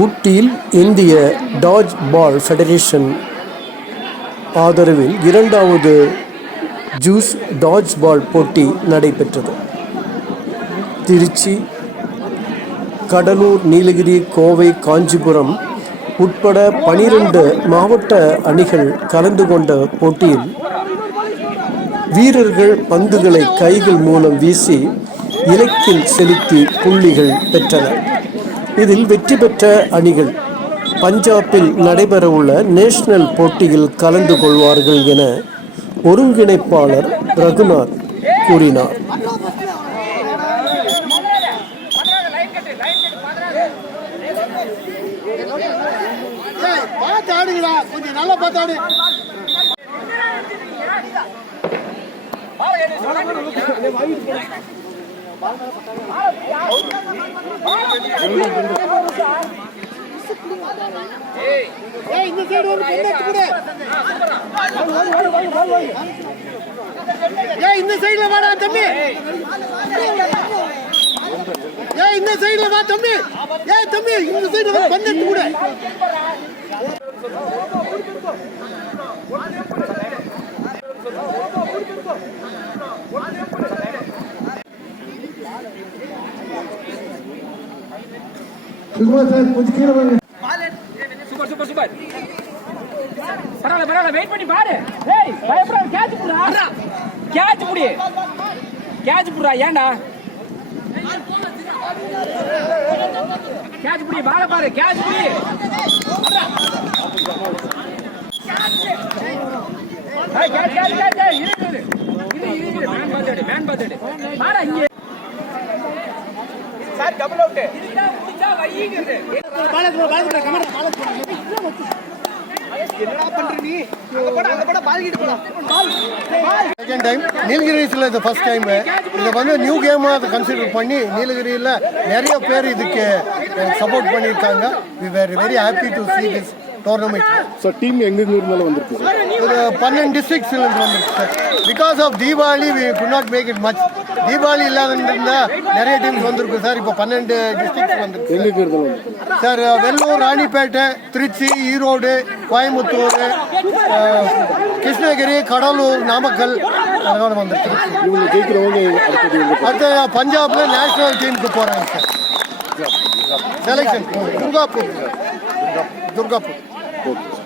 ஊட்டியில் இந்திய டாஜ் பால் ஃபெடரேஷன் ஆதரவில் இரண்டாவது ஜூஸ் டாஜ் பால் போட்டி நடைபெற்றது. திருச்சி கடலூர் நீலகிரி கோவை காஞ்சிபுரம் உட்பட பனிரெண்டு மாவட்ட அணிகள் கலந்து கொண்ட போட்டியில் வீரர்கள் பந்துகளை கைகள் மூலம் வீசி இலக்கில் செலுத்தி புள்ளிகள் பெற்றனர். இதில் வெற்றி பெற்ற அணிகள் பஞ்சாபில் நடைபெறவுள்ள நேஷனல் போட்டியில் கலந்து கொள்வார்கள் என ஒருங்கிணைப்பாளர் ரகுநாத் கூறினார். கொஞ்சம் நல்லா பார்த்து ஆடு இந்த சைடு ஒரு பெண் ஏய் இந்த சைடுல வாடா தம்பி. ஏ இந்த சைடுல வா தம்பி. ஏ தம்பி இந்த சைடுல வா பந்து எடுத்து கொடு சூப்பர் சூப்பர் சூப்பர். பரவாயில்ல பரவாயில்ல. வெயிட் பண்ணி பாரு. ஏய் பயப்படாத கேட்ச் புடுடா கேட்ச் புடி. கேட்ச் புடுடா ஏன்டா? கேட்ச் புடி. பால பாரு. கேட்ச் புடி ஏய் கேட்ச் கேட்ச் கேட்ச் ஏய் இரு இரு இரு இரு இரு. மேன் பாத்துடு மேன் பாத்துடு மாடா இங்க. சார் டபுள் அவுட் இதுடா முடிச்சா வையிங்கிறது. செகண்ட் டைம் நீலகிரிஸில் இது ஃபர்ஸ்ட் டைம் இதை வந்து நியூ கேமாக அதை கன்சிடர் பண்ணி நீலகிரியில் நிறைய பேர் இதுக்கு சப்போர்ட் பண்ணியிருக்காங்க. We were very happy to see this. Tournament so team எங்கெங்க இருந்தாலும் வந்திருக்கு? சார் இது பன்னெண்டு டிஸ்ட்ரிக்ஸ்ல இருந்து வந்திருக்கு sir because of Deepavali we could not make it much Deepavali இல்லாதா நிறைய டீம்ஸ் வந்திருக்கு சார் இப்போ பன்னெண்டு டிஸ்ட்ரிக்ஸ் வந்திருக்கு எங்கெங்க இருந்தாலும் சார் வெள்ளூர் ராணிப்பேட்டை திருச்சி ஈரோடு கோயம்புத்தூர் கிருஷ்ணகிரி கடலூர் நாமக்கல் அதெல்லாம் வந்திருக்கு இவங்க ஜெயிக்கிறவங்க அடுத்து பஞ்சாப்ல நேஷனல் டீமுக்கு போறாங்க sir selection Durgapur Durgapur Thank you.